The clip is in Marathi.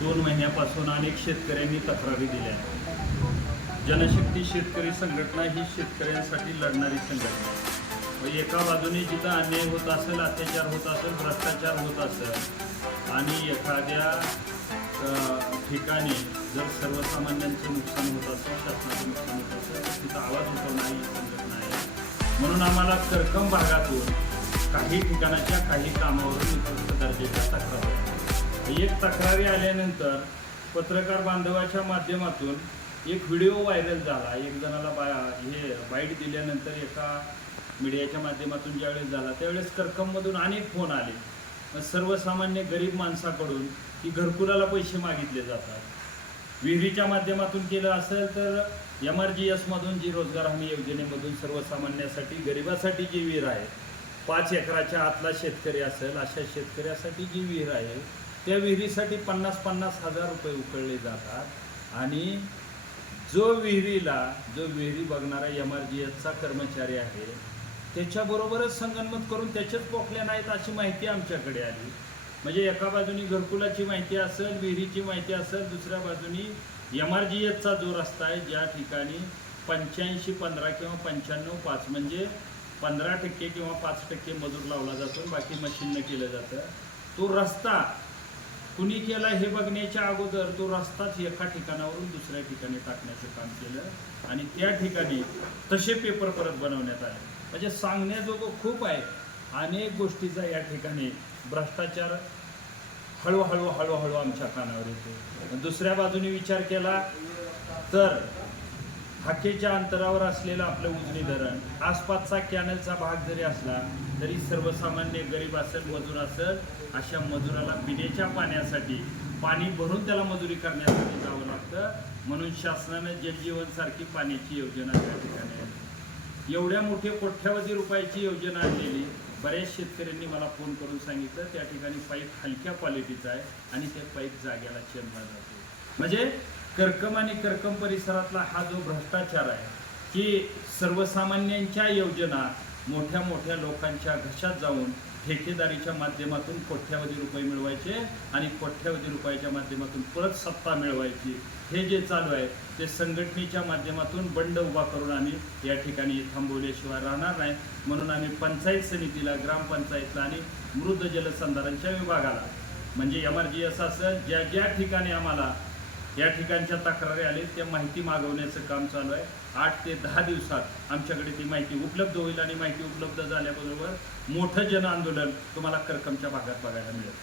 दोन महिन्यापासून अनेक शेतकऱ्यांनी तक्रारी दिल्या जनशक्ती शेतकरी संघटना ही शेतकऱ्यांसाठी लढणारी संघटना आहे. व एका बाजूने जिथं अन्याय होत असेल अत्याचार होत असेल भ्रष्टाचार होत असेल आणि एखाद्या ठिकाणी जर सर्वसामान्यांचं नुकसान होत असेल शासनाचं नुकसान होत असेल तर तिथं आवाज उठवणारी ही संघटना आहे. म्हणून आम्हाला करकम भागातून काही ठिकाणाच्या काही कामावरून निकृष्ट दर्जाच्या तक्रार एक तक्रारी आल्यानंतर पत्रकार बांधवाच्या माध्यमातून एक व्हिडिओ व्हायरल झाला. एक जणाला बा हे बाईट दिल्यानंतर एका मीडियाच्या माध्यमातून ज्यावेळेस झाला त्यावेळेस तरकममधून अनेक फोन आले. सर्वसामान्य गरीब माणसाकडून की घरकुलाला पैसे मागितले जातात. विहिरीच्या माध्यमातून केलं असेल तर एम आर जी एसमधून जी रोजगार हमी योजनेमधून सर्वसामान्यासाठी गरिबासाठी जी विहीर आहे पाच एकराच्या आतला शेतकरी असेल अशा शेतकऱ्यासाठी जी विहीर आहे त्या विहिरीसाठी पन्नास पन्नास हजार रुपये उकळले जातात. आणि जो विहिरीला जो विहिरी बघणारा एम आर जी एसचा कर्मचारी आहे त्याच्याबरोबरच संगनमत करून त्याच्याच पोखल्या नाहीत अशी माहिती आमच्याकडे आली. म्हणजे एका बाजूनी घरकुलाची माहिती असेल विहिरीची माहिती असेल दुसऱ्या बाजूनी एम आर जी एसचा जो रस्ता आहे ज्या ठिकाणी पंच्याऐंशी पंधरा किंवा पंच्याण्णव पाच म्हणजे पंधरा टक्के किंवा पाच टक्के मजूर लावला जातो बाकी मशीननं केलं जातं. तो रस्ता कुणी केला हे बघण्याच्या अगोदर तो रस्ताच एका ठिकाणावरून दुसऱ्या ठिकाणी टाकण्याचं काम केलं आणि त्या ठिकाणी तसे पेपर परत बनवण्यात आले. म्हणजे सांगण्याजोगं खूप आहे अनेक गोष्टीचा या ठिकाणी भ्रष्टाचार हळूहळू हळूहळू आमच्या कानावर येतो दुसऱ्या बाजूने विचार केला तर हाकेच्या अंतरावर असलेलं आपलं उजनी धरण आसपासचा कॅनलचा भाग जरी असला तरी सर्वसामान्य गरीब असेल मजूर असेल अशा मजुराला पिण्याच्या पाण्यासाठी पाणी भरून त्याला मजुरी करण्यासाठी जावं लागतं. म्हणून शासनानं जलजीवन सारखी पाण्याची योजना त्या ठिकाणी आहे. एवढ्या मोठी कोट्यावधी रुपयाची योजना आणलेली. बऱ्याच शेतकऱ्यांनी मला फोन करून सांगितलं त्या ठिकाणी पाईप हलक्या क्वालिटीचा आहे आणि ते पाईप जाग्याला चेंबला जातो. म्हणजे करकम आणि करकम परिसरातला हा जो भ्रष्टाचार आहे की सर्वसामान्यांच्या योजना मोठ्या मोठ्या लोकांच्या घशात जाऊन ठेकेदारीच्या माध्यमातून कोट्यावधी रुपये मिळवायचे आणि कोट्यावधी रुपयाच्या माध्यमातून परत सत्ता मिळवायची. हे जे चालू आहे ते संघटनेच्या माध्यमातून बंड उभा करून आम्ही या ठिकाणी थांबवल्याशिवाय राहणार नाही. म्हणून आम्ही पंचायत समितीला ग्रामपंचायतला आणि मृद जलसंधारणच्या विभागाला म्हणजे एम आर जी एस असेल ज्या ज्या ठिकाणी आम्हाला या ठिकाणच्या तक्रारी आली त्या माहिती मागवण्याचं काम चालू आहे. आठ ते दहा दिवसात आमच्याकडे ती माहिती उपलब्ध होईल आणि माहिती उपलब्ध झाल्याबरोबर मोठं जन आंदोलन तुम्हाला करकमच्या भागात बघायला मिळेल.